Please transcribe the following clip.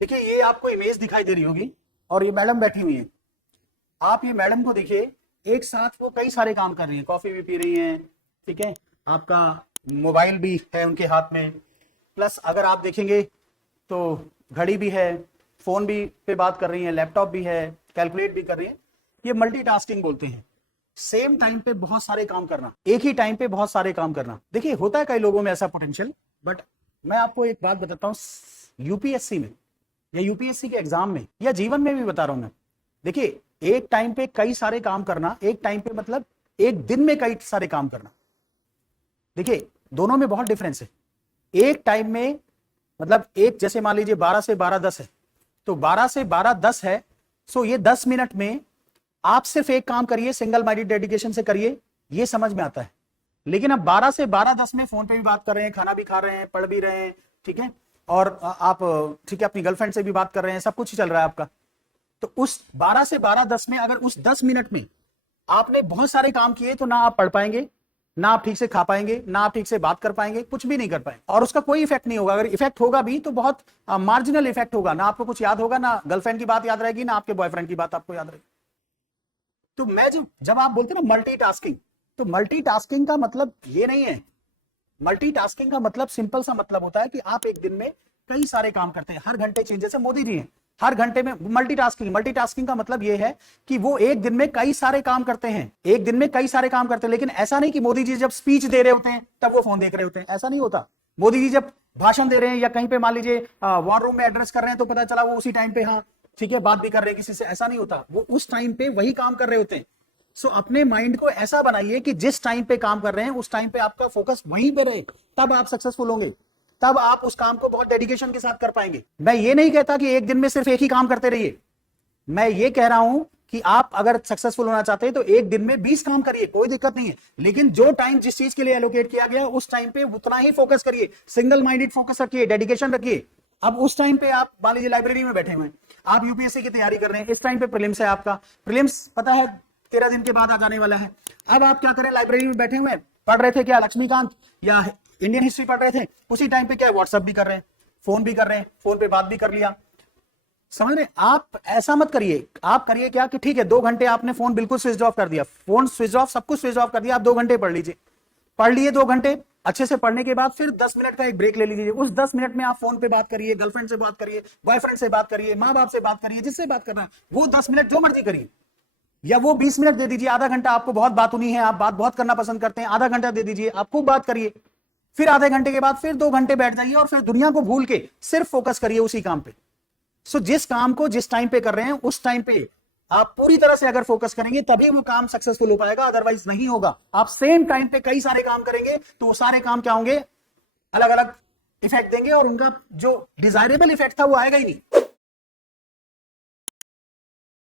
देखिए ये आपको इमेज दिखाई दे रही होगी और ये मैडम बैठी हुई है। आप ये मैडम को देखिए, एक साथ वो कई सारे काम कर रही है, कॉफी भी पी रही हैं, ठीक है, आपका मोबाइल भी है उनके हाथ में, प्लस अगर आप देखेंगे तो घड़ी भी है, फोन भी पे बात कर रही है, लैपटॉप भी है, कैलकुलेट भी कर रही है। ये मल्टीटास्किंग बोलते हैं, सेम टाइम पे बहुत सारे काम करना, एक ही टाइम पे बहुत सारे काम करना। देखिए होता है कई लोगों में ऐसा पोटेंशियल, बट मैं आपको एक बात बताता हूँ, यूपीएससी में या यूपीएससी के एग्जाम में या जीवन में भी बता रहा हूं मैं। देखिए एक टाइम पे कई सारे काम करना, एक टाइम पे मतलब एक दिन में कई सारे काम करना, देखिए दोनों में बहुत डिफरेंस है। एक टाइम में मतलब एक, जैसे मान लीजिए 12 से 12:10 है, तो 12 से 12:10 है, सो ये 10 मिनट में आप सिर्फ एक काम करिए, सिंगल माइंडेड डेडिकेशन से करिए, ये समझ में आता है। लेकिन अब 12 से 12:10 में फोन पे भी बात कर रहे हैं, खाना भी खा रहे हैं, पढ़ भी रहे हैं, ठीक है, और आप ठीक है अपनी गर्लफ्रेंड से भी बात कर रहे हैं, सब कुछ चल रहा है आपका। तो उस 12 से 12:10 में अगर उस 10 मिनट में आपने बहुत सारे काम किए तो ना आप पढ़ पाएंगे, ना आप ठीक से खा पाएंगे, ना आप ठीक से बात कर पाएंगे, कुछ भी नहीं कर पाएंगे, और उसका कोई इफेक्ट नहीं होगा। अगर इफेक्ट होगा भी तो बहुत मार्जिनल इफेक्ट होगा, ना आपको कुछ याद होगा, ना गर्लफ्रेंड की बात याद रहेगी, ना आपके बॉयफ्रेंड की बात आपको याद रहेगी। तो मैं जब आप बोलते हैं ना मल्टीटास्किंग, तो मल्टीटास्किंग का मतलब ये नहीं है। मल्टीटास्किंग का मतलब सिंपल सा मतलब होता है कि आप एक दिन में कई सारे काम करते हैं, हर घंटे चेंज, जैसे मोदी जी हैं हर घंटे में मल्टीटास्किंग का मतलब ये है कि वो एक दिन में कई सारे काम करते हैं, एक दिन में कई सारे काम करते हैं। लेकिन ऐसा नहीं कि मोदी जी जब स्पीच दे रहे होते हैं तब वो फोन देख रहे होते हैं, ऐसा नहीं होता। मोदी जी जब भाषण दे रहे हैं या कहीं पे मान लीजिए वॉर रूम में एड्रेस कर रहे हैं तो पता चला वो उसी टाइम पे, हाँ ठीक है, बात भी कर रहे हैं किसी से, ऐसा नहीं होता। वो उस टाइम पे वही काम कर रहे होते हैं। सो अपने माइंड को ऐसा बनाइए कि जिस टाइम पे काम कर रहे हैं उस टाइम पे आपका फोकस वहीं पे रहे, तब आप सक्सेसफुल होंगे, तब आप उस काम को बहुत डेडिकेशन के साथ कर पाएंगे। मैं ये नहीं कहता कि एक दिन में सिर्फ एक ही काम करते रहिए, मैं ये कह रहा हूं कि आप अगर सक्सेसफुल होना चाहते हैं तो एक दिन में 20 काम करिए, कोई दिक्कत नहीं है, लेकिन जो टाइम जिस चीज के लिए एलोकेट किया गया उस टाइम पे उतना ही फोकस करिए, सिंगल माइंडेड फोकस रखिए, डेडिकेशन रखिए। अब उस टाइम पे आप मान लीजिए लाइब्रेरी में बैठे हुए हैं, आप यूपीएससी की तैयारी कर रहे हैं, इस टाइम पे प्रीलिम्स है, आपका प्रीलिम्स पता है 13 दिन के बाद आ जाने वाला है। अब आप क्या करें, लाइब्रेरी में बैठे हुए हैं, पढ़ रहे थे क्या लक्ष्मीकांत या इंडियन हिस्ट्री पढ़ रहे थे, उसी टाइम पे क्या व्हाट्सएप भी कर रहे हैं, फोन भी कर रहे हैं, फोन पे बात भी कर लिया, समझ रहे। आप ऐसा मत करिए, आप करिए क्या कि ठीक है 2 घंटे आपने फोन बिल्कुल स्विच ऑफ कर दिया, फोन स्विच ऑफ, सब कुछ स्विच ऑफ कर दिया, आप 2 घंटे पढ़ लीजिए, पढ़ लिए 2 घंटे अच्छे से पढ़ने के बाद फिर 10 मिनट का एक ब्रेक ले लीजिए। उस 10 मिनट में आप फोन पे बात करिए, गर्लफ्रेंड से बात करिए, बॉयफ्रेंड से बात करिए, माँ बाप से बात करिए, जिससे बात करना है वो 10 मिनट जो मर्जी करिए, या वो 20 मिनट दे दीजिए, आधा घंटा आपको बहुत बात होनी है, आप बात बहुत करना पसंद करते हैं, आधा घंटा दे दीजिए, आप खूब बात करिए, फिर आधे घंटे के बाद फिर 2 घंटे बैठ जाइए और फिर दुनिया को भूल के सिर्फ फोकस करिए उसी काम पे। सो जिस काम को जिस टाइम पे कर रहे हैं उस टाइम पे आप पूरी तरह से अगर फोकस करेंगे तभी वो काम सक्सेसफुल हो पाएगा, अदरवाइज नहीं होगा। आप सेम टाइम पे कई सारे काम करेंगे तो वो सारे काम क्या होंगे, अलग अलग इफेक्ट देंगे और उनका जो डिजायरेबल इफेक्ट था वो आएगा ही नहीं।